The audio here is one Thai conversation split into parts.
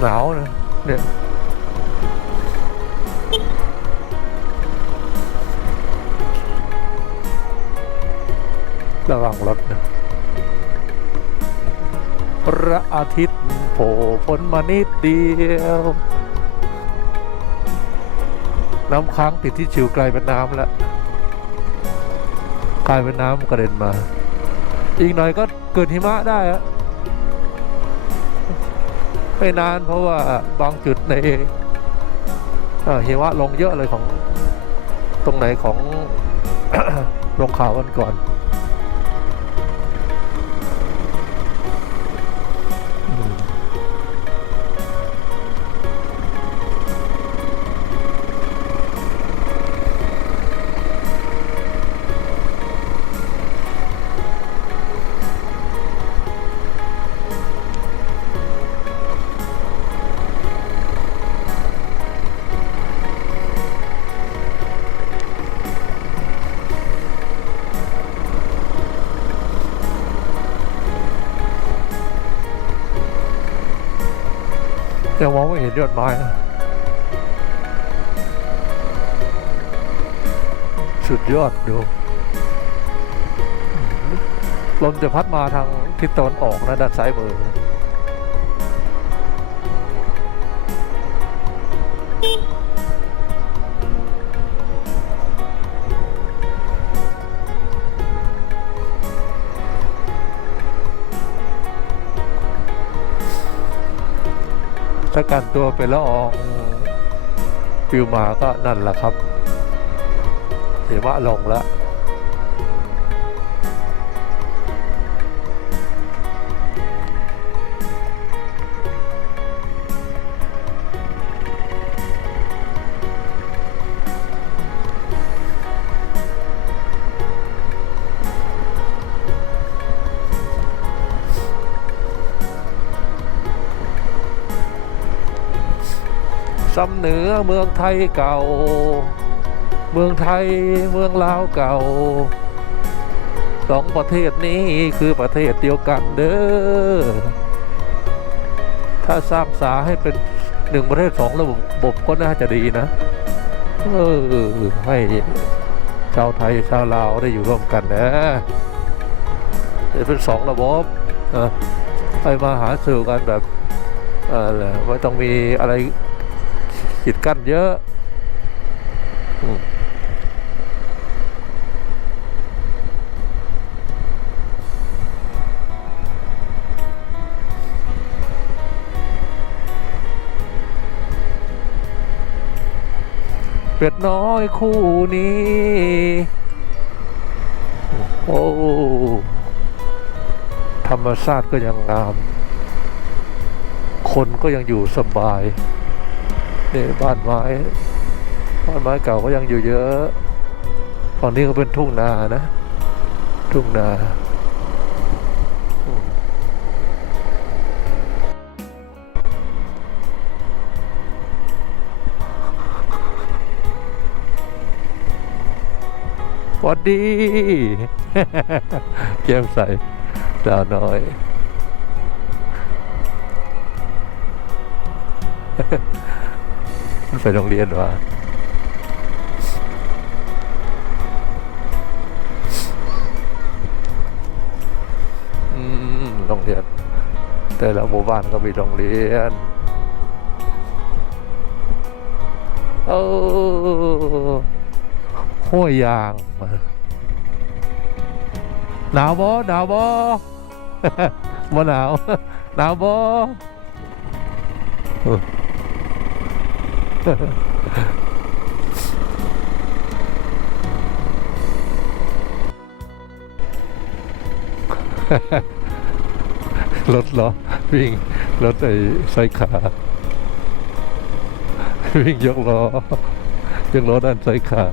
หนาวนะเนี่ยระวังรถนะพระอาทิตย์โผล่พ้นมานิดเดียวน้ำค้างติดที่ชิวกลายเป็นน้ำแล้วกลายเป็นน้ำกระเด็นมาอีกหน่อยก็เกิดหิมะได้อะไม่นานเพราะว่าบางจุดในหิมะลงเยอะเลยของตรงไหนของ ลงข่าวกันก่อนยังมองไม่เห็นยอดไม้นะสุดยอดดูลมจะพัดมาทางทิศตะวันออกนะด้านซ้ายมือถ้าการตัวเป็นละอองฟิวมาก็นั่นแหละครับหิมะลงแล้วซ้ำเหนือเมืองไทยเก่าเมืองไทยเมืองลาวเก่าสองประเทศนี้คือประเทศเดียวกันเด้อถ้าสร้างสาให้เป็นหนึ่งประเทศสองระบบก็น่าจะดีนะให้ชาวไทยชาวลาวได้อยู่ร่วมกันนะจะเป็นสองระบบไปมาหาสู่กันแบบไม่ต้องมีอะไรขีดกั้นเยอะเป็ดน้อยคู่นี้โอ้ธรรมชาติก็ยังงามคนก็ยังอยู่สบายนี่บ้านไม้เก่าก็ยังอยู่เยอะฝั่งนี้ก็เป็นทุ่งนานะทุ่งนาสวัสดี เจียมใสดาวน้อยมันไปโรงเรียนว่ะโรงเรียนแต่ละหมู่บ้านก็มีโรงเรียนห้วยยางหนาวบ่หนาวบ่บ่หนาวหนาวบ่รถเหรอวิ่งรถไอ้ไซขาวิ่งยกล้อด้านไซขา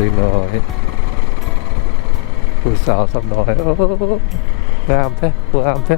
เล็กน้อยผู้สาวสักหน่อย งามแท้งามแท้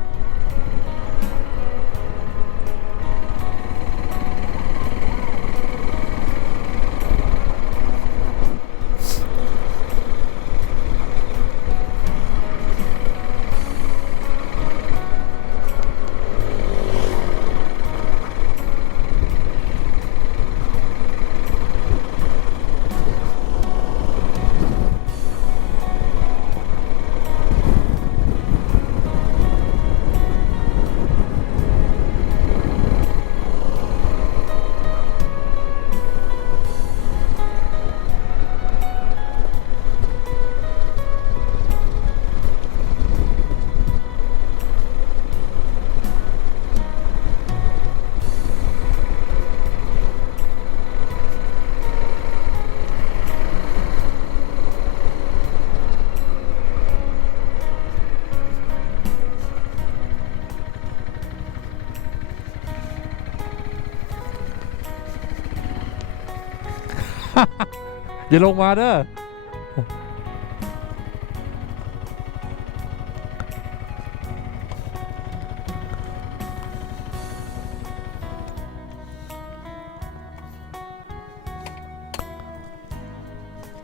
อย่าลงมาเด้อ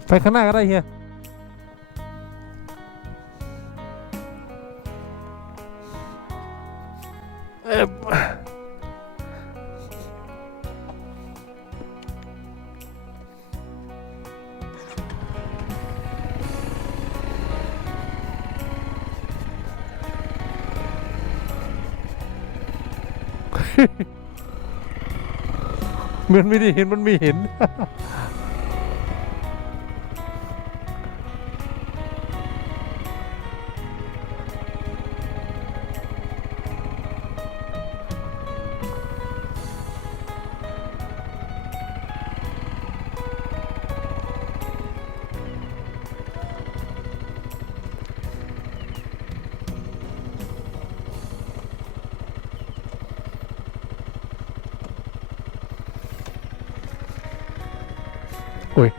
ไปข้างหน้าก็ได้เฮียมันไม่ได้เห็นมันไม่เห็น โอ้ย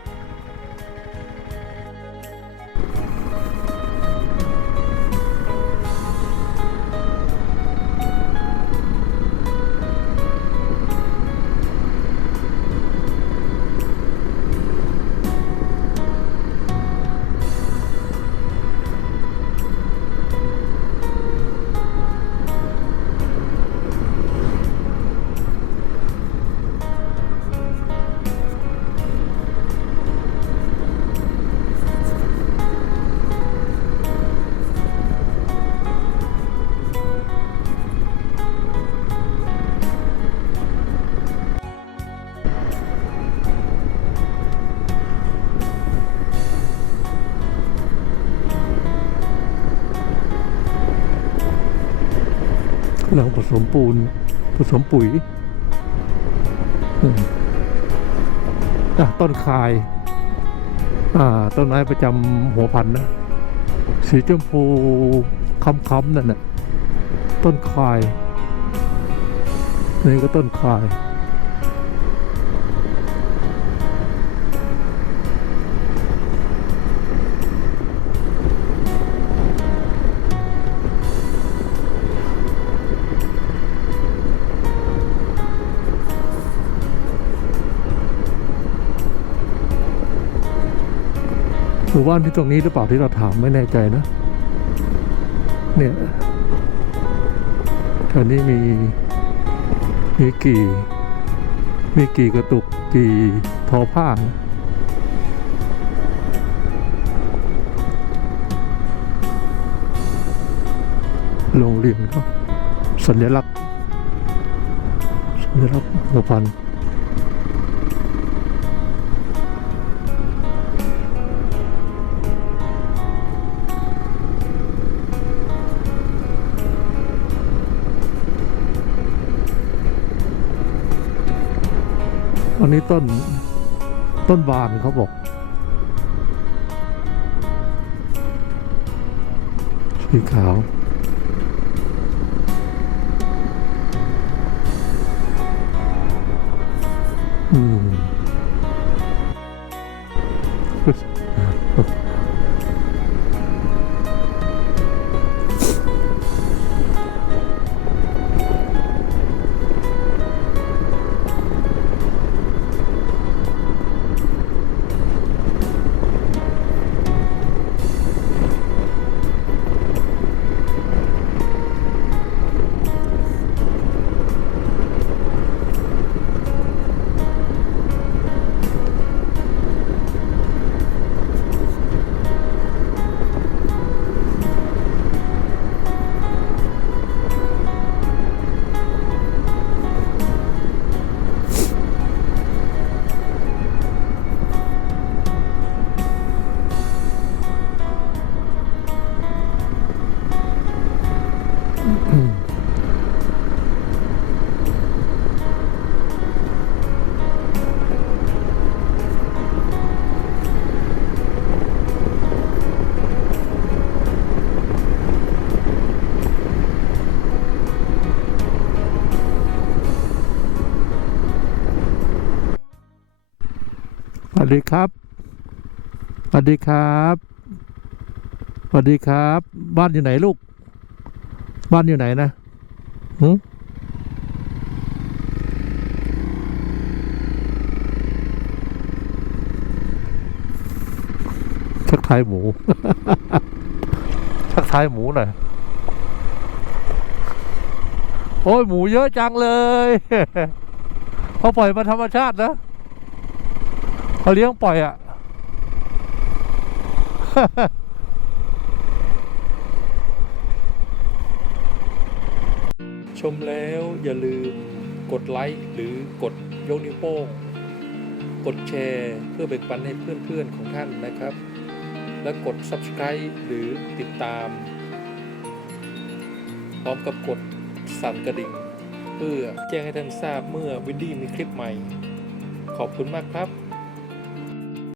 กำลังผสมปูนผสมปุ๋ยต้นคายต้นไม้ประจำหัวพันธุ์นะสีชมพูค้ำๆนั่นน่ะต้นคายนี่ก็ต้นคายหมู่บ้านที่ตรงนี้หรือเปล่าที่เราถามไม่แน่ใจนะเนี่ยแถวนี้มีกี่กระตุกกี่ทอผ้าโรงเรียนก็สัญลักษณ์หัวพันธุ์อันนี้ต้นบานเขาบอกสีขาว วัสดีครับสวัสดีครับสวัสดีครับ บ้านอยู่ไหนลูก บ้านอยู่ไหนนะหึทักทายหมู ทักทายหมูหน่อย โอ้ยหมูเยอะจังเลย เขาปล่อยมาธรรมชาตินะเขาเลี้ยงปล่อยอ่ะ ชมแล้วอย่าลืมกดไลค์หรือกดยกนิ้วโป้งกดแชร์เพื่อแบ่งปันให้เพื่อนๆของท่านนะครับ และกด Subscribe หรือติดตามพร้อมกับกดสั่นกระดิ่งเพื่อแจ้งให้ท่านทราบเมื่อวินดี้มีคลิปใหม่ขอบคุณมากครับ